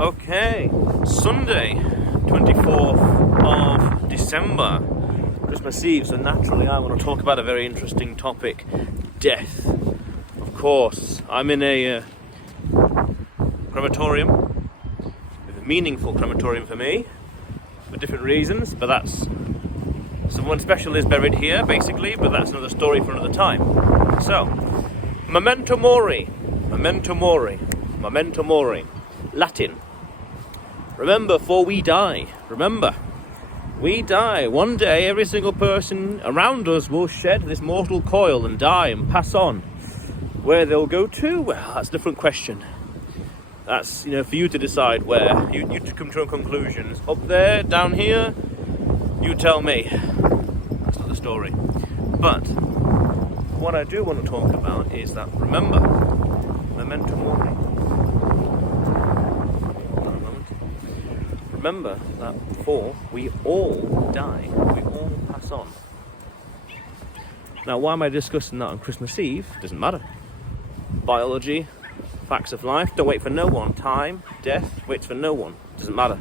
Okay, Sunday, 24th of December, Christmas Eve, so naturally I want to talk about a very interesting topic, death. Of course, I'm in a crematorium, a meaningful crematorium for me, for different reasons, but that's, someone special is buried here, basically, but that's another story for another time. So, Momento Morí, Momento Morí, Momento Morí, Latin. Remember, for we die. Remember, we die. One day, every single person around us will shed this mortal coil and die and pass on. Where they'll go to, well, that's a different question. That's, for you to decide where. You to come to your conclusions. Up there, down here, you tell me. That's not the story. But what I do want to talk about is that, remember, Memento Mori. Remember that before we all die, we all pass on. Now, why am I discussing that on Christmas Eve? Doesn't matter. Biology, facts of life, don't wait for no one. Time, death, waits for no one. Doesn't matter.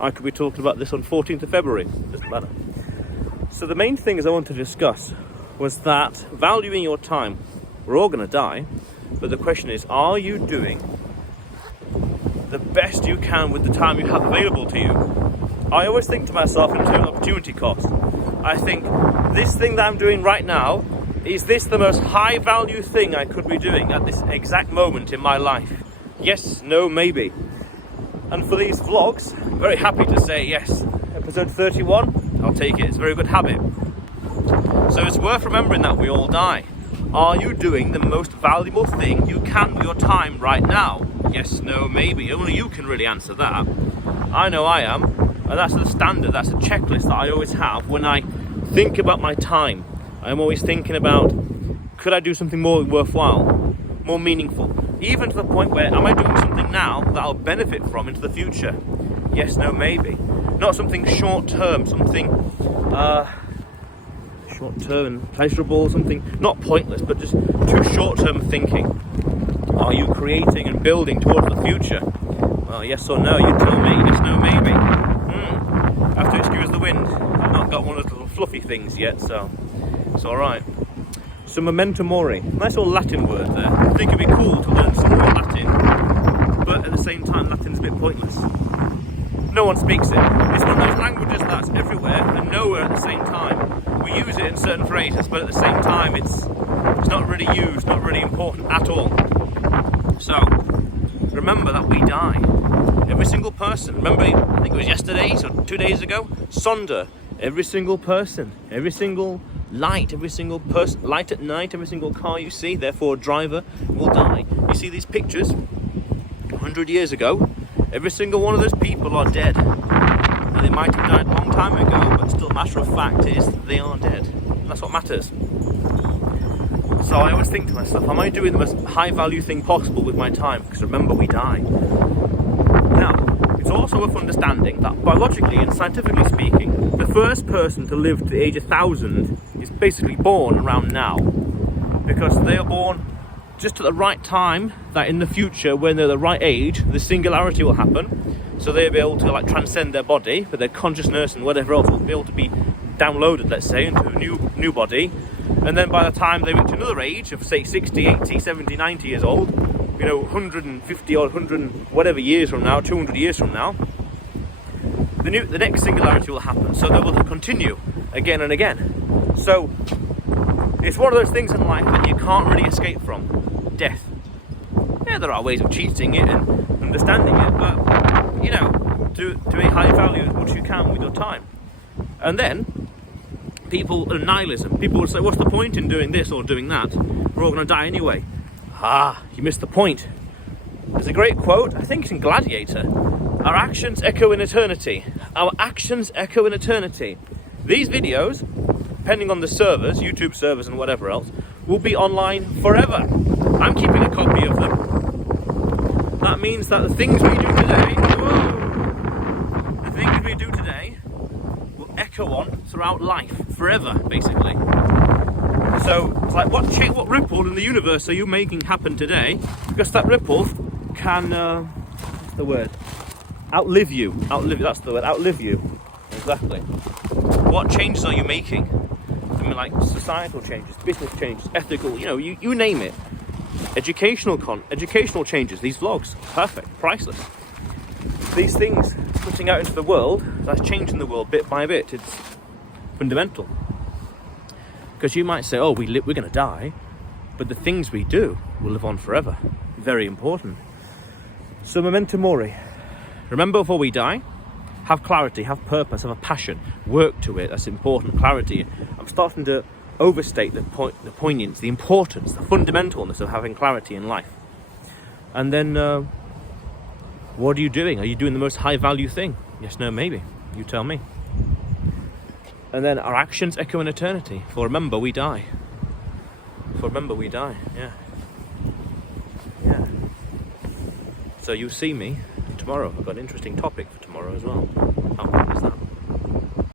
I could be talking about this on 14th of February. Doesn't matter. So the main things I want to discuss was that valuing your time. We're all going to die, but the question is, are you doing the best you can with the time you have available to you? I always think to myself in terms of opportunity cost. I think, this thing that I'm doing right now, is this the most high value thing I could be doing at this exact moment in my life? Yes, no, maybe. And for these vlogs, I'm very happy to say yes. Episode 31, I'll take it, it's a very good habit. So it's worth remembering that we all die. Are you doing the most valuable thing you can with your time right now? Yes, no, maybe. Only you can really answer that. I know I am. And that's the standard, that's a checklist that I always have when I think about my time. I'm always thinking about, could I do something more worthwhile, more meaningful? Even to the point where, am I doing something now that I'll benefit from into the future? Yes, no, maybe. Not something short-term, something short-term and pleasurable, something not pointless, but just too short-term thinking. Are you creating and building towards the future? Well, yes or no, you tell me. Yes, no, maybe. I have to excuse the wind. I've not got one of those little fluffy things yet, so it's alright. So, Memento Mori. Nice little Latin word there. I think it'd be cool to learn some more Latin, but at the same time, Latin's a bit pointless. No one speaks it. It's one of those languages that's everywhere and nowhere at the same time. We use it in certain phrases, but at the same time, it's not really used, not really important at all. So, remember that we die. Every single person. Remember, I think it was yesterday, so 2 days ago, Sonder. Every single person, every single light, every single person, light at night, every single car you see, therefore a driver will die. You see these pictures, 100 years ago, every single one of those people are dead. And they might have died a long time ago, but still, matter of fact is, they are dead. That's what matters. So I always think to myself, am I doing the most high value thing possible with my time? Because remember, we die. Now, it's also worth understanding that biologically and scientifically speaking, the first person to live to the age of 1,000 is basically born around now. Because they are born just at the right time, that in the future, when they're the right age, the singularity will happen. So they'll be able to transcend their body, but their consciousness and whatever else will be able to be downloaded, let's say, into a new body. And then by the time they reach another age of, say, 60, 80, 70, 90 years old, 150 or 100 whatever years from now, 200 years from now, the next singularity will happen. So they will continue again and again. So it's one of those things in life that you can't really escape from. Death. Yeah, there are ways of cheating it and understanding it, but, do a high value as much as you can with your time. And then, nihilism. People would say, what's the point in doing this or doing that? We're all going to die anyway. You missed the point. There's a great quote, I think it's in Gladiator. Our actions echo in eternity. Our actions echo in eternity. These videos, depending on the servers, YouTube servers and whatever else, will be online forever. I'm keeping a copy of them. That means that the things we do today, will echo on throughout life, forever, basically. So it's like, what ripple in the universe are you making happen today? Because that ripple can, what's the word? outlive you. Outlive, that's the word, outlive you. Exactly. What changes are you making? I mean, like societal changes, business changes, ethical, you name it. Educational changes, these vlogs, perfect, priceless. These things, putting out into the world, that's changing the world bit by bit. It's fundamental. Because you might say, oh, we're going to die, but the things we do will live on forever. Very important. So, Momento Morí. Remember before we die, have clarity, have purpose, have a passion, work to it. That's important, clarity. I'm starting to overstate the poignance, the importance, the fundamentalness of having clarity in life. And then, what are you doing? Are you doing the most high value thing? Yes, no, maybe. You tell me. And then our actions echo in eternity. For remember, we die. Yeah. So you'll see me tomorrow. I've got an interesting topic for tomorrow as well.